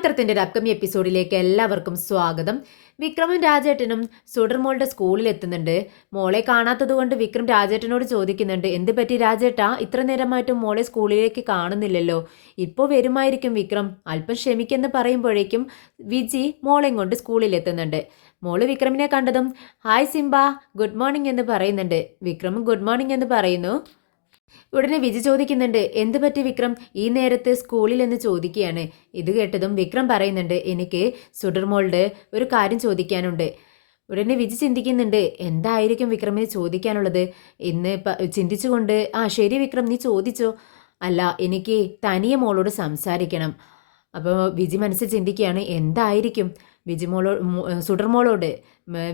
പവിത്രത്തിന്റെ ഒരു അപ്കമിങ് എപ്പിസോഡിലേക്ക് എല്ലാവർക്കും സ്വാഗതം. വിക്രമും രാജേട്ടനും സുഡർമോളുടെ സ്കൂളിൽ എത്തുന്നുണ്ട്. മോളെ കാണാത്തത് കൊണ്ട് വിക്രം രാജേട്ടനോട് ചോദിക്കുന്നുണ്ട്, എന്ത് പറ്റി രാജേട്ടാ, ഇത്ര നേരമായിട്ടും മോളെ സ്കൂളിലേക്ക് കാണുന്നില്ലല്ലോ? ഇപ്പോൾ വരുമായിരിക്കും വിക്രം, അല്പം ക്ഷമിക്കെന്ന് പറയുമ്പോഴേക്കും വിജി മോളെയും കൊണ്ട് സ്കൂളിൽ എത്തുന്നുണ്ട്. മോള് വിക്രമിനെ കണ്ടതും ഹായ് സിംബ, ഗുഡ് മോർണിംഗ് എന്ന് പറയുന്നുണ്ട്. വിക്രമും ഗുഡ് മോർണിംഗ് എന്ന് പറയുന്നു. ഉടനെ വിജി ചോദിക്കുന്നുണ്ട്, എന്ത് പറ്റി വിക്രം ഈ നേരത്ത് സ്കൂളിൽ എന്ന് ചോദിക്കുകയാണ്. ഇത് കേട്ടതും വിക്രം പറയുന്നുണ്ട്, എനിക്ക് സുഡർമോളുടെ ഒരു കാര്യം ചോദിക്കാനുണ്ട്. ഉടനെ വിജി ചിന്തിക്കുന്നുണ്ട്, എന്തായിരിക്കും വിക്രമിന് ചോദിക്കാനുള്ളത് എന്ന് ചിന്തിച്ചുകൊണ്ട്, ആ ശരി വിക്രം, നീ ചോദിച്ചോ. അല്ല, എനിക്ക് തനിയെ മോളോട് സംസാരിക്കണം. അപ്പോൾ വിജി മനസ്സിൽ ചിന്തിക്കുകയാണ്, എന്തായിരിക്കും സുഡർമോളോട്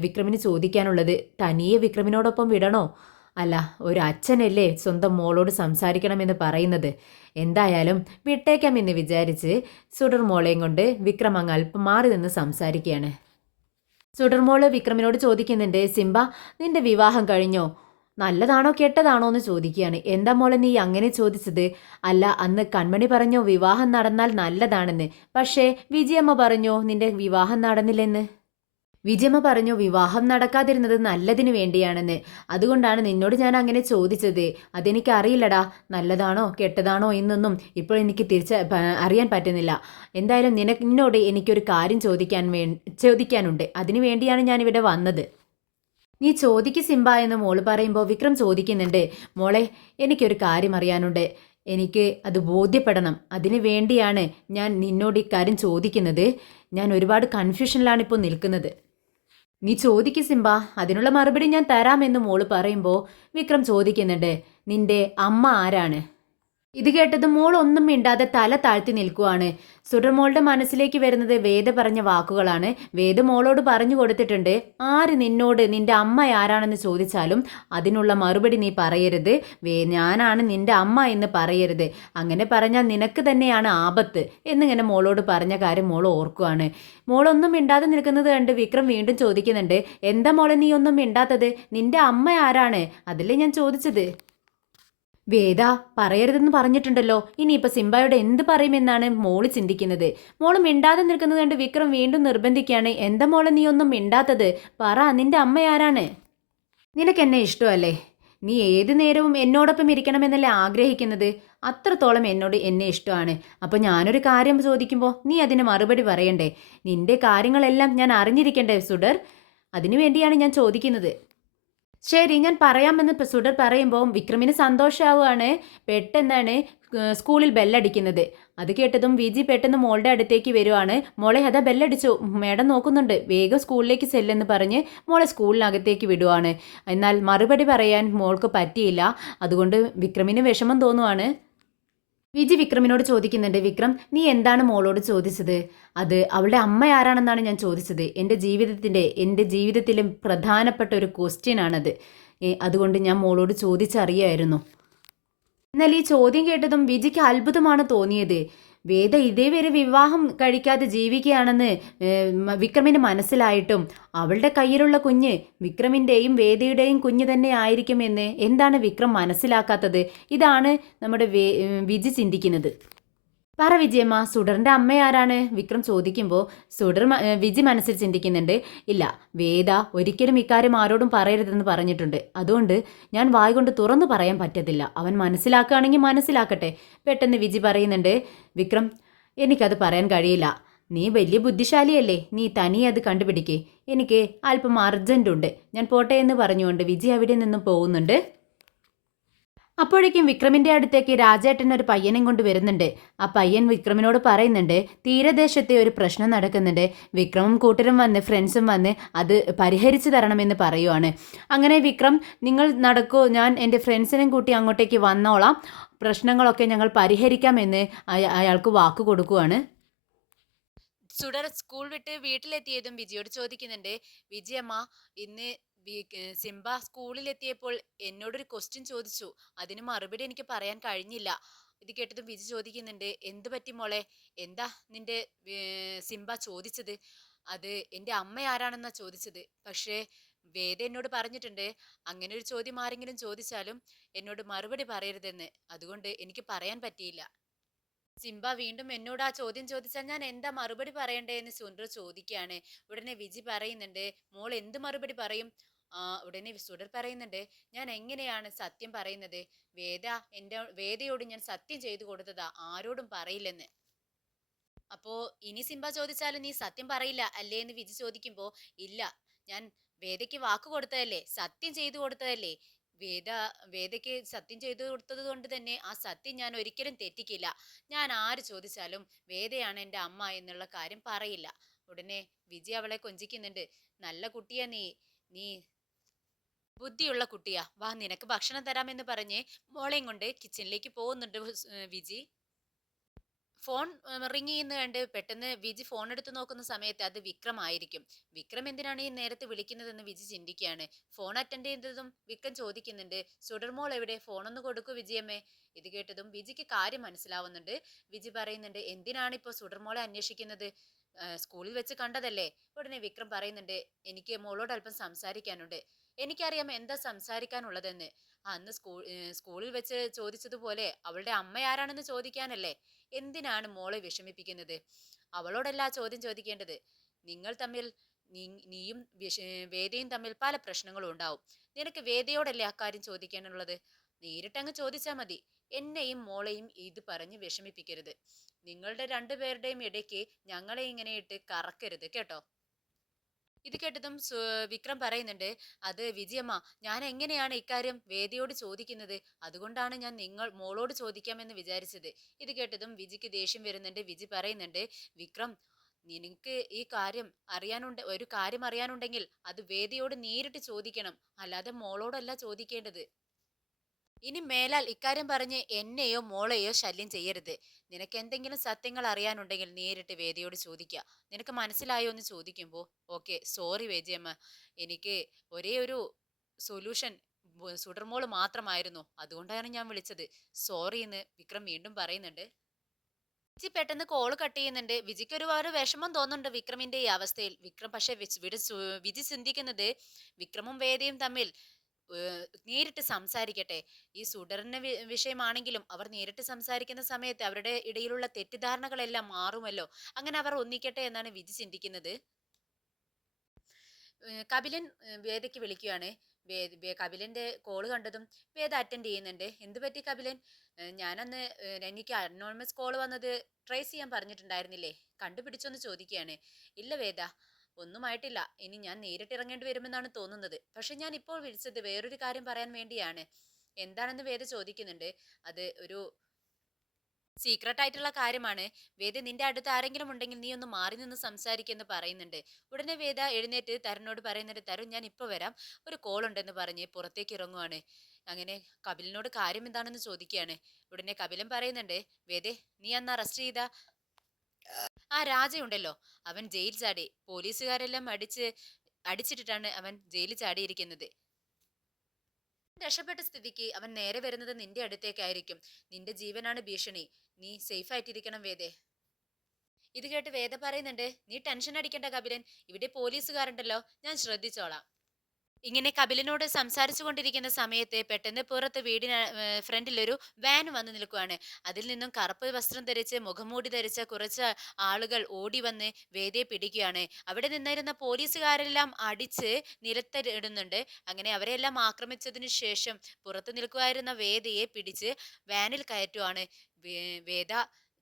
വിക്രമിന് ചോദിക്കാനുള്ളത്. തനിയെ വിക്രമിനോടൊപ്പം വിടണോ? അല്ല, ഒരു അച്ഛനല്ലേ സ്വന്തം മോളോട് സംസാരിക്കണമെന്ന് പറയുന്നത്. എന്തായാലും വിട്ടേക്കാമെന്ന് വിചാരിച്ച് സുഡർ മോളെയും കൊണ്ട് വിക്രം അങ്ങ് അല്പം മാറി നിന്ന് സംസാരിക്കുകയാണ്. സുഡർമോള് വിക്രമിനോട് ചോദിക്കുന്നുണ്ട്, സിംബ, നിന്റെ വിവാഹം കഴിഞ്ഞോ? നല്ലതാണോ കെട്ടതാണോ എന്ന് ചോദിക്കുകയാണ്. എന്താ മോളെ നീ അങ്ങനെ ചോദിച്ചത്? അല്ല, അന്ന് കൺമണി പറഞ്ഞോ വിവാഹം നടന്നാൽ നല്ലതാണെന്ന്, പക്ഷേ വിജയമ്മ പറഞ്ഞോ നിന്റെ വിവാഹം നടന്നില്ലെന്ന്. വിജയമ്മ പറഞ്ഞു വിവാഹം നടക്കാതിരുന്നത് നല്ലതിനു വേണ്ടിയാണെന്ന്. അതുകൊണ്ടാണ് നിന്നോട് ഞാൻ അങ്ങനെ ചോദിച്ചത്. അതെനിക്ക് അറിയില്ലടാ, നല്ലതാണോ കെട്ടതാണോ എന്നൊന്നും ഇപ്പോൾ എനിക്ക് അറിയാൻ പറ്റുന്നില്ല. എന്തായാലും നിന്നോട് എനിക്കൊരു കാര്യം ചോദിക്കാനുണ്ട്. അതിനു വേണ്ടിയാണ് ഞാൻ ഇവിടെ വന്നത്. നീ ചോദിക്ക് സിംബ എന്ന് മോള് പറയുമ്പോൾ വിക്രം ചോദിക്കുന്നുണ്ട്, മോളെ, എനിക്കൊരു കാര്യം അറിയാനുണ്ട്. എനിക്ക് അത് ബോധ്യപ്പെടണം. അതിനു വേണ്ടിയാണ് ഞാൻ നിന്നോട് ഈ കാര്യം ചോദിക്കുന്നത്. ഞാൻ ഒരുപാട് കൺഫ്യൂഷനിലാണ് ഇപ്പോൾ നിൽക്കുന്നത്. നീ ചോദിക്ക് സിംബ, അതിനുള്ള മറുപടി ഞാൻ തരാമെന്ന് മോള് പറയുമ്പോൾ വിക്രം ചോദിക്കുന്നുണ്ട്, നിന്റെ അമ്മ ആരാണ്? ഇത് കേട്ടത് മോൾ ഒന്നും മിണ്ടാതെ തല താഴ്ത്തി നിൽക്കുവാണ്. സുഡർമോളുടെ മനസ്സിലേക്ക് വരുന്നത് വേദ പറഞ്ഞ വാക്കുകളാണ്. വേദ മോളോട് പറഞ്ഞു കൊടുത്തിട്ടുണ്ട്, ആര് നിന്നോട് നിന്റെ അമ്മ ആരാണെന്ന് ചോദിച്ചാലും അതിനുള്ള മറുപടി നീ പറയരുത്. ഞാനാണ് നിന്റെ അമ്മ എന്ന് പറയരുത്. അങ്ങനെ പറഞ്ഞാൽ നിനക്ക് തന്നെയാണ് ആപത്ത് എന്നിങ്ങനെ മോളോട് പറഞ്ഞ കാര്യം മോൾ ഓർക്കുവാണ്. മോളൊന്നും മിണ്ടാതെ നിൽക്കുന്നത് കണ്ട് വിക്രം വീണ്ടും ചോദിക്കുന്നുണ്ട്, എന്താ മോളെ നീ ഒന്നും മിണ്ടാത്തത്? നിന്റെ അമ്മ ആരാണ്? അതല്ലേ ഞാൻ ചോദിച്ചത്. വേദ പറയരുതെന്ന് പറഞ്ഞിട്ടുണ്ടല്ലോ, ഇനിയിപ്പോൾ സിംബയോട് എന്ത് പറയുമെന്നാണ് മോള് ചിന്തിക്കുന്നത്. മോള് മിണ്ടാതെ നിൽക്കുന്നത് കണ്ട് വിക്രം വീണ്ടും നിർബന്ധിക്കുകയാണ്, എന്താ മോളെ നീ ഒന്നും മിണ്ടാത്തത്? പറ, നിന്റെ അമ്മ ആരാണ്? നിനക്ക് എന്നെ ഇഷ്ടമല്ലേ? നീ ഏത് നേരവും എന്നോടൊപ്പം ഇരിക്കണമെന്നല്ലേ ആഗ്രഹിക്കുന്നത്? അത്രത്തോളം എന്നെ ഇഷ്ടമാണ്. അപ്പോൾ ഞാനൊരു കാര്യം ചോദിക്കുമ്പോൾ നീ അതിന് മറുപടി പറയണ്ടേ? നിന്റെ കാര്യങ്ങളെല്ലാം ഞാൻ അറിഞ്ഞിരിക്കണ്ടേ സുഡർ? അതിനു വേണ്ടിയാണ് ഞാൻ ചോദിക്കുന്നത്. ശരി, ഞാൻ പറയാമെന്ന് സുഡർ പറയുമ്പോൾ വിക്രമിന് സന്തോഷമാവുകയാണ്. പെട്ടെന്നാണ് സ്കൂളിൽ ബെല്ലടിക്കുന്നത്. അത് കേട്ടതും വിജി പെട്ടെന്ന് മോളുടെ അടുത്തേക്ക് വരുവാണ്. മോളെ, അതാ ബെല്ലടിച്ചു, മേഡം നോക്കുന്നുണ്ട്, വേഗം സ്കൂളിലേക്ക് ചെല്ലെന്ന് പറഞ്ഞ് മോളെ സ്കൂളിനകത്തേക്ക് വിടുവാണ്. എന്നാൽ മറുപടി പറയാൻ മോൾക്ക് പറ്റിയില്ല. അതുകൊണ്ട് വിക്രമിന് വിഷമം തോന്നുവാണ്. വിജി വിക്രമിനോട് ചോദിക്കുന്നുണ്ട്, വിക്രം, നീ എന്താണ് മോളോട് ചോദിച്ചത്? അത് അവളുടെ അമ്മ ആരാണെന്നാണ് ഞാൻ ചോദിച്ചത്. എൻ്റെ ജീവിതത്തിലും പ്രധാനപ്പെട്ട ഒരു ക്വസ്റ്റ്യൻ ആണത്. അതുകൊണ്ട് ഞാൻ മോളോട് ചോദിച്ചറിയായിരുന്നു. എന്നാൽ ഈ ചോദ്യം കേട്ടതും വിജിക്ക് അത്ഭുതമാണ് തോന്നിയത്. വേദ ഇതേവരെ വിവാഹം കഴിക്കാതെ ജീവിക്കുകയാണെന്ന് വിക്രമിന് മനസ്സിലായിട്ടും അവളുടെ കയ്യിലുള്ള കുഞ്ഞ് വിക്രമിൻ്റെയും വേദയുടെയും കുഞ്ഞ് തന്നെ ആയിരിക്കുമെന്ന് എന്താണ് വിക്രം മനസ്സിലാക്കാത്തത്? ഇതാണ് നമ്മുടെ വിജി ചിന്തിക്കുന്നത്. പറ വിജയമ്മ, സുഡറിന്റെ അമ്മ ആരാണ്? വിക്രം ചോദിക്കുമ്പോൾ വിജി മനസ്സിൽ ചിന്തിക്കുന്നുണ്ട്, ഇല്ല, വേദ ഒരിക്കലും ഇക്കാര്യം ആരോടും പറയരുതെന്ന് പറഞ്ഞിട്ടുണ്ട്. അതുകൊണ്ട് ഞാൻ വായ കൊണ്ട് തുറന്നു പറയാൻ പറ്റത്തില്ല. അവൻ മനസ്സിലാക്കുകയാണെങ്കിൽ മനസ്സിലാക്കട്ടെ. പെട്ടെന്ന് വിജി പറയുന്നുണ്ട്, വിക്രം, എനിക്കത് പറയാൻ കഴിയില്ല. നീ വലിയ ബുദ്ധിശാലിയല്ലേ, നീ തനിയെ അത് കണ്ടുപിടിക്കേ. എനിക്ക് അല്പം അർജന്റ് ഉണ്ട്, ഞാൻ പോട്ടെ എന്ന് പറഞ്ഞുകൊണ്ട് വിജി അവിടെ നിന്നും പോകുന്നുണ്ട്. അപ്പോഴേക്കും വിക്രമിന്റെ അടുത്തേക്ക് രാജേട്ടൻ ഒരു പയ്യനെയും കൊണ്ട് വരുന്നുണ്ട്. ആ പയ്യൻ വിക്രമിനോട് പറയുന്നുണ്ട്, തീരദേശത്തെ ഒരു പ്രശ്നം നടക്കുന്നുണ്ട്. വിക്രമും കൂട്ടരും വന്ന് ഫ്രണ്ട്സും വന്ന് അത് പരിഹരിച്ചു തരണമെന്ന് പറയുവാണ്. അങ്ങനെ വിക്രം, നിങ്ങൾ നടക്കൂ, ഞാൻ എൻ്റെ ഫ്രണ്ട്സിനെയും കൂട്ടി അങ്ങോട്ടേക്ക് വന്നോളാം, പ്രശ്നങ്ങളൊക്കെ ഞങ്ങൾ പരിഹരിക്കാമെന്ന് അയാൾക്ക് വാക്ക് കൊടുക്കുവാണ്. സുഡർ സ്കൂൾ വിട്ട് വീട്ടിലെത്തിയതും വിജിയോട് ചോദിക്കുന്നുണ്ട്, വിജയമ്മ, ഇന്ന് സിംബ സ്കൂളിലെത്തിയപ്പോൾ എന്നോടൊരു ക്വസ്റ്റ്യൻ ചോദിച്ചു. അതിന് മറുപടി എനിക്ക് പറയാൻ കഴിഞ്ഞില്ല. ഇത് കേട്ടതും വിജി ചോദിക്കുന്നുണ്ട്, എന്ത് പറ്റി മോളെ? എന്താ നിന്റെ സിംബ ചോദിച്ചത്? അത് എൻ്റെ അമ്മ ആരാണെന്നാ ചോദിച്ചത്. പക്ഷേ വേദ എന്നോട് പറഞ്ഞിട്ടുണ്ട്, അങ്ങനെ ഒരു ചോദ്യം ആരെങ്കിലും ചോദിച്ചാലും എന്നോട് മറുപടി പറയരുതെന്ന്. അതുകൊണ്ട് എനിക്ക് പറയാൻ പറ്റിയില്ല. സിംബ വീണ്ടും എന്നോട് ആ ചോദ്യം ചോദിച്ചാൽ ഞാൻ എന്താ മറുപടി പറയണ്ടേ എന്ന് സുണ്ടർ ചോദിക്കുകയാണ്. ഉടനെ വിജി പറയുന്നുണ്ട്, മോൾ എന്ത് മറുപടി പറയും? ഉടനെ സുഡർ പറയുന്നുണ്ട്, ഞാൻ എങ്ങനെയാണ് സത്യം പറയുന്നത്? വേദ വേദയോട് ഞാൻ സത്യം ചെയ്തു കൊടുത്തതാ, ആരോടും പറയില്ലെന്ന്. അപ്പോ ഇനി സിംബ ചോദിച്ചാലും നീ സത്യം പറയില്ല അല്ലേ എന്ന് വിജി ചോദിക്കുമ്പോ, ഇല്ല, ഞാൻ വേദയ്ക്ക് വാക്ക് കൊടുത്തതല്ലേ, സത്യം ചെയ്തു കൊടുത്തതല്ലേ. വേദ വേദയ്ക്ക് സത്യം ചെയ്തു കൊടുത്തത് കൊണ്ട് തന്നെ ആ സത്യം ഞാൻ ഒരിക്കലും തെറ്റിക്കില്ല. ഞാൻ ആര് ചോദിച്ചാലും വേദയാണ് എൻ്റെ അമ്മ എന്നുള്ള കാര്യം പറയില്ല. ഉടനെ വിജി അവളെ കൊഞ്ചിക്കുന്നുണ്ട്. നല്ല കുട്ടിയാ നീ, നീ ബുദ്ധിയുള്ള കുട്ടിയാ, വാ നിനക്ക് ഭക്ഷണം തരാമെന്ന് പറഞ്ഞ് മോളെയും കൊണ്ട് കിച്ചണിലേക്ക് പോകുന്നുണ്ട് വിജി. ഫോൺ റിങ് ചെയ്യുന്ന കണ്ട് പെട്ടെന്ന് വിജി ഫോൺ എടുത്ത് നോക്കുന്ന സമയത്ത് അത് വിക്രം ആയിരിക്കും. വിക്രം എന്തിനാണ് ഈ നേരത്തെ വിളിക്കുന്നതെന്ന് വിജി ചിന്തിക്കുകയാണ്. ഫോൺ അറ്റൻഡ് ചെയ്തതും വിക്രം ചോദിക്കുന്നുണ്ട്, സുഡർമോൾ എവിടെ, ഫോണൊന്ന് കൊടുക്കൂ വിജിയമ്മേ. ഇത് കേട്ടതും വിജിക്ക് കാര്യം മനസ്സിലാവുന്നുണ്ട്. വിജി പറയുന്നുണ്ട്, എന്തിനാണ് ഇപ്പോൾ സുഡർമോളെ അന്വേഷിക്കുന്നത്? സ്കൂളിൽ വെച്ച് കണ്ടതല്ലേ. ഉടനെ വിക്രം പറയുന്നുണ്ട്, എനിക്ക് മോളോട് അല്പം സംസാരിക്കാനുണ്ട്. എനിക്കറിയാം എന്താ സംസാരിക്കാനുള്ളതെന്ന്. അന്ന് സ്കൂളിൽ വെച്ച് ചോദിച്ചതുപോലെ അവളുടെ അമ്മ ആരാണെന്ന് ചോദിക്കാനല്ലേ. എന്തിനാണ് മോളെ വിഷമിപ്പിക്കുന്നത്? അവളോടല്ല ആ ചോദ്യം ചോദിക്കേണ്ടത്. നിങ്ങൾ തമ്മിൽ നീയും വേദയും തമ്മിൽ പല പ്രശ്നങ്ങളും ഉണ്ടാവും. നിനക്ക് വേദയോടല്ലേ അക്കാര്യം ചോദിക്കാനുള്ളത്? നേരിട്ടങ്ങ് ചോദിച്ചാൽ മതി. എന്നെയും മോളെയും ഇത് പറഞ്ഞ് വിഷമിപ്പിക്കരുത്. നിങ്ങളുടെ രണ്ടുപേരുടെയും ഇടയ്ക്ക് ഞങ്ങളെ ഇങ്ങനെ ഇട്ട് കറക്കരുത് കേട്ടോ. ഇത് കേട്ടതും വിക്രം പറയുന്നുണ്ട്, അത് വിജയമ്മ, ഞാൻ എങ്ങനെയാണ് ഇക്കാര്യം വേദിയോട് ചോദിക്കുന്നത്? അതുകൊണ്ടാണ് ഞാൻ മോളോട് ചോദിക്കാമെന്ന് വിചാരിച്ചത്. ഇത് കേട്ടതും വിജിക്ക് ദേഷ്യം വരുന്നുണ്ട്. വിജി പറയുന്നുണ്ട്, വിക്രം, നിനക്ക് ഈ കാര്യം ഒരു കാര്യം അറിയാനുണ്ടെങ്കിൽ അത് വേദിയോട് നേരിട്ട് ചോദിക്കണം, അല്ലാതെ മോളോടല്ല ചോദിക്കേണ്ടത്. ഇനി മേലാൽ ഇക്കാര്യം പറഞ്ഞ് എന്നെയോ മോളെയോ ശല്യം ചെയ്യരുത്. നിനക്ക് എന്തെങ്കിലും സത്യങ്ങൾ അറിയാനുണ്ടെങ്കിൽ നേരിട്ട് വേദിയോട് ചോദിക്കുക. നിനക്ക് മനസ്സിലായോ എന്ന് ചോദിക്കുമ്പോൾ, ഓക്കെ സോറി വേദിയമ്മ, എനിക്ക് ഒരേ ഒരു സൊല്യൂഷൻ സുഡർമോള് മാത്രമായിരുന്നു, അതുകൊണ്ടാണ് ഞാൻ വിളിച്ചത്, സോറി എന്ന് വിക്രം വീണ്ടും പറയുന്നുണ്ട്. വിജി പെട്ടെന്ന് കോള് കട്ട് ചെയ്യുന്നുണ്ട്. വിജിക്ക് ഒരുപാട് വിഷമം തോന്നുന്നുണ്ട് വിക്രമിന്റെ ഈ അവസ്ഥയിൽ. വിക്രം പക്ഷെ വിജി ചിന്തിക്കുന്നത്, വിക്രമും വേദയും തമ്മിൽ നേരിട്ട് സംസാരിക്കട്ടെ. ഈ സുഡറിന്റെ വിഷയമാണെങ്കിലും അവർ നേരിട്ട് സംസാരിക്കുന്ന സമയത്ത് അവരുടെ ഇടയിലുള്ള തെറ്റിദ്ധാരണകളെല്ലാം മാറുമല്ലോ. അങ്ങനെ അവർ ഒന്നിക്കട്ടെ എന്നാണ് വിധി ചിന്തിക്കുന്നത്. കപിലൻ വേദയ്ക്ക് വിളിക്കുകയാണ്. കപിലന്റെ കോള് കണ്ടതും വേദ അറ്റൻഡ് ചെയ്യുന്നുണ്ട്. എന്ത് പറ്റി കപിലൻ? ഞാനന്ന് എനിക്ക് അനോണിമസ് കോള് വന്നത് ട്രേസ് ചെയ്യാൻ പറഞ്ഞിട്ടുണ്ടായിരുന്നില്ലേ, കണ്ടുപിടിച്ചോന്ന് ചോദിക്കുകയാണ്. ഇല്ല വേദ, ഒന്നുമായിട്ടില്ല. ഇനി ഞാൻ നേരിട്ട് ഇറങ്ങേണ്ടി വരുമെന്നാണ് തോന്നുന്നത്. പക്ഷെ ഞാൻ ഇപ്പോൾ വിളിച്ചത് വേറൊരു കാര്യം പറയാൻ വേണ്ടിയാണ്. എന്താണെന്ന് വേദ ചോദിക്കുന്നുണ്ട്. അത് ഒരു സീക്രട്ട് ആയിട്ടുള്ള കാര്യമാണ്. വേദ, നിന്റെ അടുത്ത് ആരെങ്കിലും ഉണ്ടെങ്കിൽ നീ ഒന്ന് മാറി നിന്ന് സംസാരിക്കുമെന്ന് പറയുന്നുണ്ട്. ഉടനെ വേദ എഴുന്നേറ്റ് തരുണിനോട് പറയുന്നുണ്ട്, തരുൺ ഞാൻ ഇപ്പൊ വരാം, ഒരു കോൾ ഉണ്ടെന്ന് പറഞ്ഞ് പുറത്തേക്ക് ഇറങ്ങുവാണ്. അങ്ങനെ കപിലിനോട് കാര്യം എന്താണെന്ന് ചോദിക്കുകയാണ്. ഉടനെ കപിലൻ പറയുന്നുണ്ട്, വേദേ, നീ അന്ന് അറസ്റ്റ് ചെയ്ത ആ രാജയുണ്ടല്ലോ, അവൻ ജയിൽ ചാടി. പോലീസുകാരെല്ലാം അടിച്ചിട്ടിട്ടാണ് അവൻ ജയിലിൽ ചാടിയിരിക്കുന്നത്. രക്ഷപ്പെട്ട സ്ഥിതിക്ക് അവൻ നേരെ വരുന്നത് നിന്റെ അടുത്തേക്കായിരിക്കും. നിന്റെ ജീവനാണ് ഭീഷണി. നീ സേഫ് ആയിട്ടിരിക്കണം വേദേ. ഇത് കേട്ട് വേദ പറയുന്നുണ്ട്, നീ ടെൻഷൻ അടിക്കേണ്ട കപിലൻ, ഇവിടെ പോലീസുകാരുണ്ടല്ലോ, ഞാൻ ശ്രദ്ധിച്ചോളാം. ഇങ്ങനെ കപിലനോട് സംസാരിച്ചു കൊണ്ടിരിക്കുന്ന സമയത്ത് പെട്ടെന്ന് പുറത്ത് വീടിന് ഫ്രണ്ടിൽ ഒരു വാൻ വന്ന് നിൽക്കുവാണ്. അതിൽ നിന്നും കറുപ്പ് വസ്ത്രം ധരിച്ച് മുഖംമൂടി ധരിച്ച കുറച്ച് ആളുകൾ ഓടി വന്ന് വേദയെ പിടിക്കുകയാണ്. അവിടെ നിന്നിരുന്ന പോലീസുകാരെല്ലാം അടിച്ച് നിലത്തിടുന്നുണ്ട്. അങ്ങനെ അവരെല്ലാം ആക്രമിച്ചതിന് ശേഷം പുറത്തു നിൽക്കുമായിരുന്ന വേദയെ പിടിച്ച് വാനിൽ കയറ്റുവാണ്. വേദ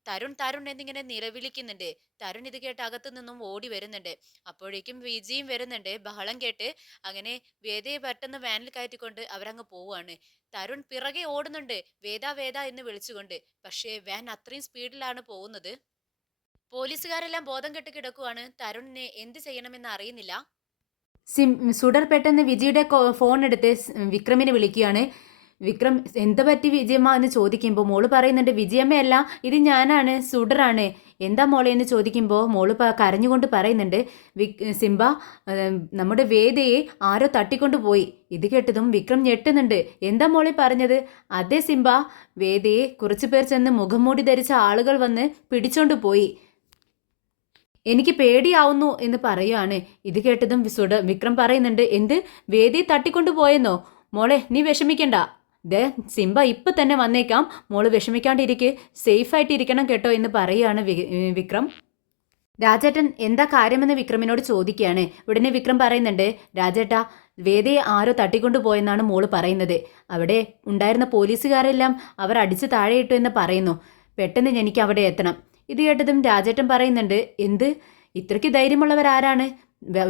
തരുൺ തരുൺ എന്നിങ്ങനെ നിലവിളിക്കുന്നുണ്ട്. തരുൺ ഇത് കേട്ട് അകത്തു നിന്നും ഓടി വരുന്നുണ്ട്. അപ്പോഴേക്കും വിജിയും വരുന്നുണ്ട്. ബഹളം കേട്ട് അങ്ങനെ വേദയെ പെട്ടെന്ന് വാനിൽ കയറ്റിക്കൊണ്ട് അവരങ്ങ് പോവുകയാണ്. തരുൺ പിറകെ ഓടുന്നുണ്ട്, വേദ വേദ എന്ന് വിളിച്ചുകൊണ്ട്. പക്ഷേ വാൻ അത്രയും സ്പീഡിലാണ് പോകുന്നത്. പോലീസുകാരെല്ലാം ബോധം കെട്ട് കിടക്കുവാണ്. തരുണിനെ എന്ത് ചെയ്യണമെന്ന് അറിയുന്നില്ല. സുഡർ പെട്ടെന്ന് വിജിയുടെ ഫോൺ എടുത്ത് വിക്രമിനെ വിളിക്കുകയാണ്. വിക്രം, എന്താ പറ്റി വിജയമ്മ എന്ന് ചോദിക്കുമ്പോൾ മോള് പറയുന്നുണ്ട്, വിജയമ്മയല്ല, ഇത് ഞാനാണ്, സുഡറാണ്. എന്താ മോളെ എന്ന് ചോദിക്കുമ്പോൾ മോള് കരഞ്ഞുകൊണ്ട് പറയുന്നുണ്ട്, സിംബ, നമ്മുടെ വേദയെ ആരോ തട്ടിക്കൊണ്ടു പോയി. ഇത് കേട്ടതും വിക്രം ഞെട്ടുന്നുണ്ട്. എന്താ മോളെ പറഞ്ഞത്? അതെ സിംബ, വേദയെ കുറച്ചു പേർ ചെന്ന് മുഖംമൂടി ധരിച്ച ആളുകൾ വന്ന് പിടിച്ചോണ്ട് പോയി. എനിക്ക് പേടിയാവുന്നു എന്ന് പറയുകയാണ്. ഇത് കേട്ടതും വിക്രം പറയുന്നുണ്ട്, എന്ത്, വേദയെ തട്ടിക്കൊണ്ടു പോയെന്നോ? മോളെ നീ വിഷമിക്കണ്ട, ദേ സിംബ ഇപ്പം തന്നെ വന്നേക്കാം, മോള് വിഷമിക്കാണ്ടിരിക്കെ, സേഫായിട്ട് ഇരിക്കണം കേട്ടോ എന്ന് പറയുകയാണ് വിക്രം. രാജേട്ടൻ എന്താ കാര്യമെന്ന് വിക്രമിനോട് ചോദിക്കുകയാണ്. ഉടനെ വിക്രം പറയുന്നുണ്ട്, രാജേട്ടാ വേദയെ ആരോ തട്ടിക്കൊണ്ടു പോയെന്നാണ് മോള് പറയുന്നത്. അവിടെ ഉണ്ടായിരുന്ന പോലീസുകാരെല്ലാം അവർ അടിച്ച് താഴെയിട്ടു എന്ന് പറയുന്നു. പെട്ടെന്ന് എനിക്ക് അവിടെ എത്തണം. ഇത് കേട്ടതും രാജേട്ടൻ പറയുന്നുണ്ട്, എന്ത്, ഇത്രയ്ക്ക് ധൈര്യമുള്ളവരാരാണ്?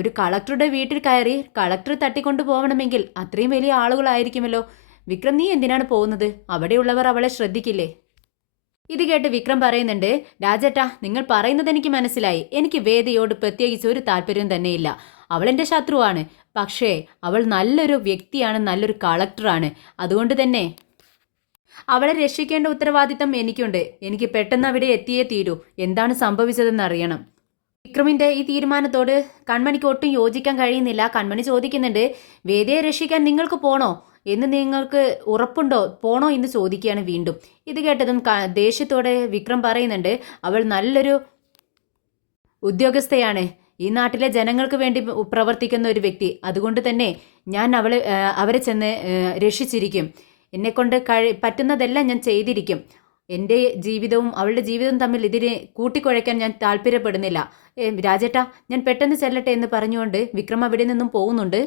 ഒരു കളക്ടറുടെ വീട്ടിൽ കയറി കളക്ടർ തട്ടിക്കൊണ്ടു പോകണമെങ്കിൽ അത്രയും വലിയ ആളുകളായിരിക്കുമല്ലോ. വിക്രം, നീ എന്തിനാണ് പോകുന്നത്? അവിടെയുള്ളവർ അവളെ ശ്രദ്ധിക്കില്ലേ? ഇത് കേട്ട് വിക്രം പറയുന്നുണ്ട്, രാജേട്ടാ നിങ്ങൾ പറയുന്നത് എനിക്ക് മനസ്സിലായി. എനിക്ക് വേദയോട് പ്രത്യേകിച്ച് ഒരു താല്പര്യവും തന്നെയില്ല. അവൾ എൻ്റെ ശത്രുവാണ്. പക്ഷേ അവൾ നല്ലൊരു വ്യക്തിയാണ്, നല്ലൊരു കളക്ടറാണ്. അതുകൊണ്ട് തന്നെ അവളെ രക്ഷിക്കേണ്ട ഉത്തരവാദിത്തം എനിക്കുണ്ട്. എനിക്ക് പെട്ടെന്ന് അവിടെ എത്തിയേ തീരൂ. എന്താണ് സംഭവിച്ചതെന്ന് അറിയണം. വിക്രമിന്റെ ഈ തീരുമാനത്തോട് കൺമണിക്ക് ഒട്ടും യോജിക്കാൻ കഴിയുന്നില്ല. കൺമണി ചോദിക്കുന്നുണ്ട്, വേദയെ രക്ഷിക്കാൻ നിങ്ങൾക്ക് പോണോ എന്ന് നിങ്ങൾക്ക് ഉറപ്പുണ്ടോ? പോണോ എന്ന് ചോദിക്കുകയാണ് വീണ്ടും. ഇത് കേട്ടതും ദേഷ്യത്തോടെ വിക്രം പറയുന്നുണ്ട്, അവൾ നല്ലൊരു ഉദ്യോഗസ്ഥയാണ്, ഈ നാട്ടിലെ ജനങ്ങൾക്ക് വേണ്ടി പ്രവർത്തിക്കുന്ന ഒരു വ്യക്തി. അതുകൊണ്ട് തന്നെ ഞാൻ അവരെ ചെന്ന് രക്ഷിച്ചിരിക്കും. എന്നെക്കൊണ്ട് പറ്റുന്നതെല്ലാം ഞാൻ ചെയ്തിരിക്കും. എൻ്റെ ജീവിതവും അവളുടെ ജീവിതവും തമ്മിൽ ഇതിനെ കൂട്ടിക്കുഴയ്ക്കാൻ ഞാൻ താല്പര്യപ്പെടുന്നില്ല. രാജേട്ടാ ഞാൻ പെട്ടെന്ന് ചെല്ലട്ടെ എന്ന് പറഞ്ഞുകൊണ്ട് വിക്രം അവിടെ നിന്നും പോകുന്നുണ്ട്.